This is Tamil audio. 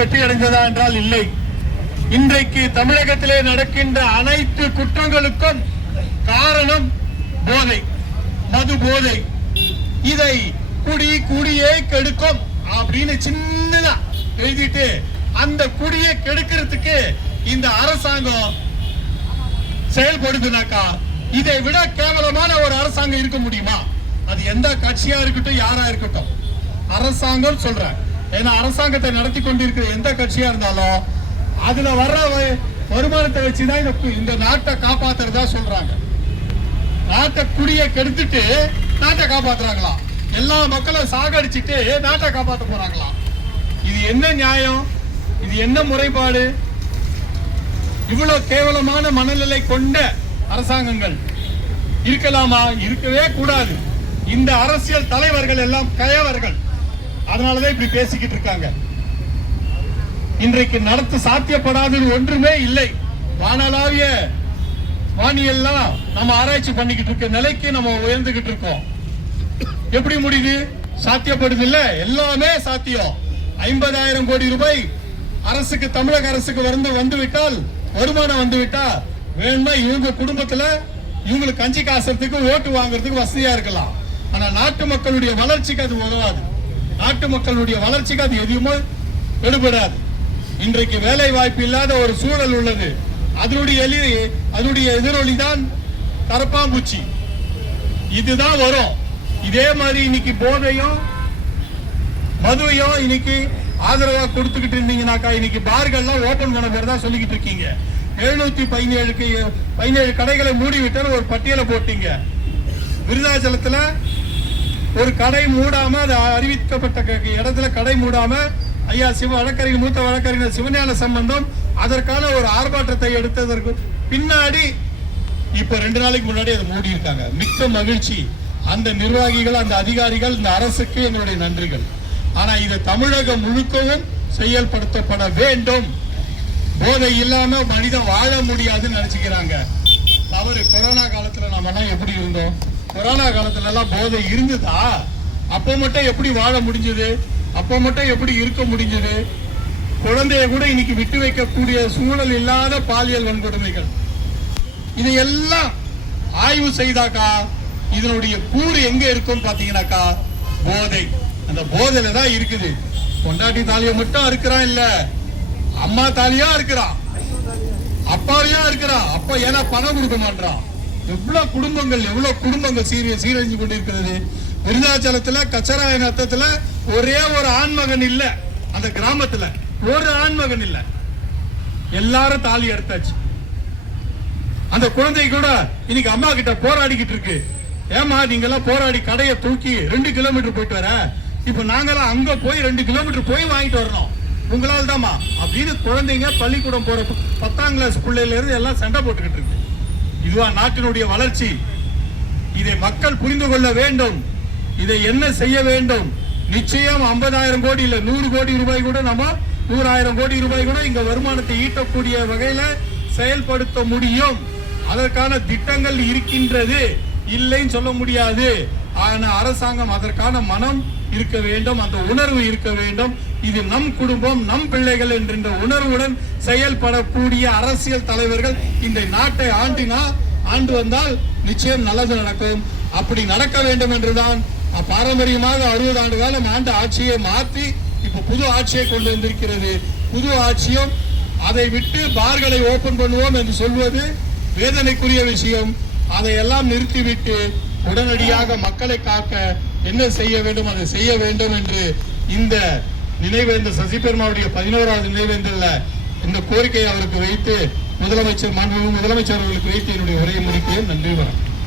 வெற்றி அடைந்ததா என்றால் இல்லை. இன்றைக்கு தமிழகத்திலே நடக்கின்ற அனைத்து குற்றங்களுக்கும் காரணம் போதை, மது போதை. இதை குடியே கெடுக்கும் அப்படின்னு சின்னதா எழுதிட்டு அந்த குடியை கெடுக்கிறதுக்கு இந்த அரசாங்கம் செயல்படுதுனாக்கா இதை விட கேவலமான ஒரு அரசாங்கம் இருக்க முடியுமா? அது எந்த கட்சியா இருக்கட்டும், யாரா இருக்கட்டும், அரசாங்கம் சொல்ற. ஏன்னா அரசாங்கத்தை நடத்தி கொண்டிருக்கிற எந்த கட்சியா இருந்தாலும் அதுல வர்ற வருமானத்தை வச்சுதான் இந்த நாட்டை காப்பாத்துறதா சொல்றாங்க. நாட்டை குடியை கெடுத்துட்டு நாட்டை காப்பாத்துறாங்களா? எல்லா மக்களும் சாகடிச்சுட்டு நாட்டை காப்பாற்ற போறாங்களா? இது என்ன நியாயம்? இது என்ன முறைப்பாடு? இவ்வளவு கேவலமான மனநிலை கொண்ட அரசாங்கங்கள் இருக்கலாமா? இருக்கவே கூடாது. இந்த அரசியல் தலைவர்கள் எல்லாம் கயவர்கள். அதனாலதான் இப்படி பேசிக்கிட்டு இருக்காங்க. இன்றைக்கு நடத்த சாத்தியப்படாதது ஒன்றுமே இல்லை. வானளாவிய வானியெல்லாம் நம்ம ஆராய்ச்சி பண்ணிக்கிட்டு இருக்க நிலைக்கு நம்ம உயர்ந்துகிட்டு இருக்கோம். எப்படி முடியுது? சாத்தியப்படுது இல்ல? எல்லாமே சாத்தியம். 50,000 கோடி ரூபாய் அரசுக்கு, தமிழக அரசுக்கு வந்துவிட்டால், வருமானம் வந்துவிட்டா வேணுமா இவங்க குடும்பத்துல இவங்களுக்கு கஞ்சி காசுறதுக்கு, ஓட்டு வாங்குறதுக்கு வசதியா இருக்கலாம். ஆனா நாட்டு மக்களுடைய வளர்ச்சிக்கு அது உதவாது. நாட்டு மக்களுடைய வளர்ச்சிக்கு அது எதுவுமே எடுபடாது. இன்றைக்கு வேலை வாய்ப்பு இல்லாத ஒரு சூழல் உள்ளது. அதனுடைய எதிரொலிதான் கரப்பாம்பூச்சி. இதுதான் வரும். இதே மாதிரி இன்னைக்கு போதையும் மதுவையும் இன்னைக்கு ஆதரவா கொடுத்துக்கிட்டு இருந்தீங்கன்னாக்கா இன்னைக்கு பார்கள்லாம் ஓபன் பண்ண பேர் தான் சொல்லிக்கிட்டு இருக்கீங்க. 717 கடைகளை மூடிவிட்டு ஒரு பட்டியலை போட்டீங்க. விருதாச்சலத்துல ஒரு கடை மூடாம, அது அறிவிக்கப்பட்ட இடத்துல கடை மூடாம ஐயா வழக்கறிஞர், மூத்த வழக்கறிஞர் சிவஞான சம்பந்தம் அதற்கான ஒரு ஆர்ப்பாட்டத்தை எடுத்ததற்கு பின்னாடி இப்ப 2 நாளைக்கு முன்னாடி அதை மூடி இருக்காங்க. மிக்க மகிழ்ச்சி. அந்த நிர்வாகிகள், அந்த அதிகாரிகள், இந்த அரசுக்கு எங்களுடைய நன்றிகள். ஆனா இது தமிழகம் முழுக்கவும் செயல்படுத்தப்பட வேண்டும். போதை இல்லாம மனிதன் வாழ முடியாதுன்னு நினைச்சுக்கிறாங்க. தவறு. கொரோனா காலத்துல நாம எல்லாம் எப்படி இருந்தோம்? கொரோனா காலத்துல எல்லாம் போதை இருந்ததா? அப்ப மட்டும் எப்படி வாழ முடிஞ்சது? அப்ப மட்டும் எப்படி இருக்க முடிஞ்சது? குழந்தைய கூட இன்னைக்கு விட்டு வைக்கக்கூடிய சூழல் இல்லாத பாலியல் வன்கொடுமைகள். இதையெல்லாம் ஆய்வு செய்தாக்கா இதனுடைய கூறு எங்க இருக்கும் பாத்தீங்கன்னாக்கா போதை. அந்த போதையில தான் இருக்குது. பொண்டாட்டி தாலியை மட்டும் இருக்கிறான் இல்ல, அம்மா தாலியா இருக்கிறான், அப்பாவையா இருக்கிறான். அப்பா ஏன்னா பணம் கொடுக்க மாட்டான். எவ்வளவு குடும்பங்கள் சீரழிஞ்சு கொண்டிருக்கிறது. விருதாச்சலத்துல கச்சராயன் அர்த்தத்துல ஒரே ஒரு ஆண்மகன் இல்ல. அந்த கிராமத்துல ஒரு ஆண்மகன் இல்ல. எல்லாரும் தாலி எடுத்தாச்சு. அந்த குழந்தை கூட இன்னைக்கு அம்மா கிட்ட போராடிக்கிட்டு இருக்கு. ஏமா நீங்க எல்லாம் போராடி கடையை தூக்கி 2 கிலோமீட்டர் போயிட்டு வர, இப்ப நாங்கெல்லாம் அங்க போய் 2 கிலோமீட்டர் போய் வாங்கிட்டு வரணும், உங்களால் தாமா அப்படின்னு குழந்தைங்க பள்ளிக்கூடம் போற 10ஆம் கிளாஸ் பிள்ளையில இருந்து எல்லாம் சண்டை போட்டுக்கிட்டு இருக்கு. இதுவா நாட்டினுடைய வளர்ச்சி? இதை மக்கள் புரிந்து கொள்ள வேண்டும். இதை என்ன செய்ய வேண்டும்? நிச்சயம் 50,000 கோடி இல்ல 100 கோடி ரூபாய் கூட, நம்ம 100,000 கோடி ரூபாய் கூட இங்க வருமானத்தை ஈட்டக்கூடிய வகையில செயல்படுத்த முடியும். அதற்கான திட்டங்கள் இருக்கின்றது, இல்லைன்னு சொல்ல முடியாது. ஆனா அரசாங்கம் அதற்கான மனம் இருக்க வேண்டும், அந்த உணர்வு இருக்க வேண்டும். இது நம் குடும்பம், நம் பிள்ளைகள் என்கின்ற உணர்வுடன் செயல்படக்கூடிய அரசியல் தலைவர்கள் இந்த நாட்டை ஆண்டு வந்தால் நிச்சயம் நல்லது நடக்கும். அப்படி நடக்க வேண்டும் என்றுதான் பாரம்பரியமாக 60 ஆண்டு காலம் ஆண்ட ஆட்சியை மாற்றி இப்ப புது ஆட்சியை கொண்டு வந்திருக்கிறது. புது ஆட்சியும் அதை விட்டு பார்களை ஓபன் பண்ணுவோம் என்று சொல்வது வேதனைக்குரிய விஷயம். அதையெல்லாம் நிறுத்திவிட்டு உடனடியாக மக்களை காக்க என்ன செய்ய வேண்டும் அதை செய்ய வேண்டும் என்று இந்த நினைவேந்தல், சசிபெருமாவுடைய 11வது நினைவேந்தல்ல இந்த கோரிக்கையை அவருக்கு வைத்து முதலமைச்சர் அவர்களுக்கு வைத்து என்னுடைய உரையை முடிக்கிறேன். நன்றி, வணக்கம்.